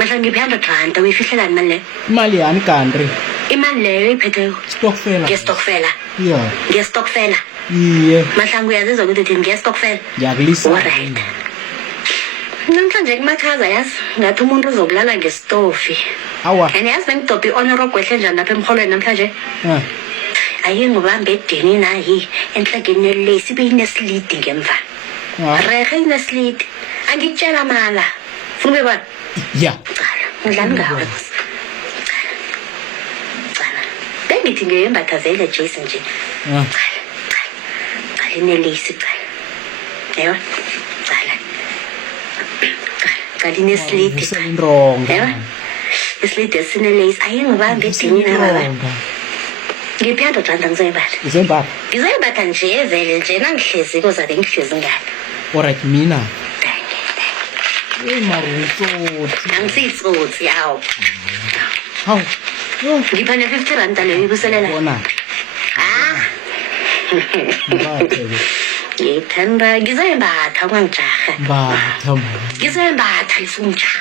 mhla ngiphi 100 rand uyifihlela imali leyo imali yani kanti imali leyo iphetheyo stokfela ngestokfela yeah ngestokfela iye mahlangu uyazizwa ukuthi thina ngestokfela ngiyakulisa alright namhlanje kumakhaza yazi ngathi umuntu uzokulala ngestofi awa and yazi bengidobha i-honor ogwehle njani lapha emholweni namhlanje ayingibambe edini nayi enhlageni yelesi ibe inesilidi ngemva rehe inesilidi angikutshela mala funa ube bani ya cala ngidlala ngawe cala bengithi ngeyembatha vele jason nje cala inelesi cala yebo cala cala inesilidi usenronga yebo isilidi esinelesi ayingibambe edini nababa ngiphi 100 rand ngizoyibala ngizoyibala nje vele nje nangihlezi kozade ngihlezi ngani alright mina marutoti angisitsotsi yawo hawu ngipha ne-50 rand leyo ibuselela bona ngithanda ngizoyimbatha kwangijaha batha ngizoyimbatha lisungjaha